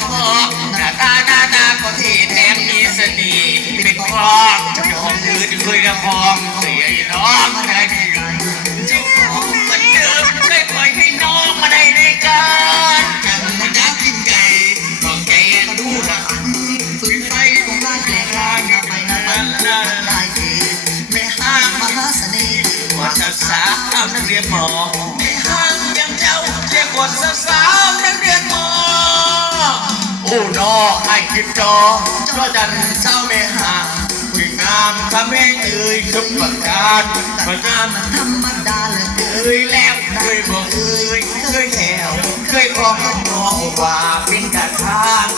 สองหน้าตาก็ที่แถมมีเสน่ห์เป็นครองจะยอมยืนคุยกับพ้องเสียน้องได้ดีเจ้าของมันเดิมไม่ปล่อยให้น้องมาได้ในการจังมันจะกินไก่บอกแกก็ดูนะฝืนไฟของร้านแกร้านอย่าไปนะมันละลายเกแม่ห้างมหาเสน่ห์ว่าสาวนักเรียนหมอแม่ห้างยังเจ้าเรียกว่าสาวนักเรียนหมอโอ้นอไอ้คิดจอจันเศร้าแม่ห้างคุยงามทำให้เอ่ยทุกประการประการธรรมดาเลยเอ่ยแล้วเคยบอกเอ่ยเคยแถวเคยบอกน้องว่าเป็นกระทาง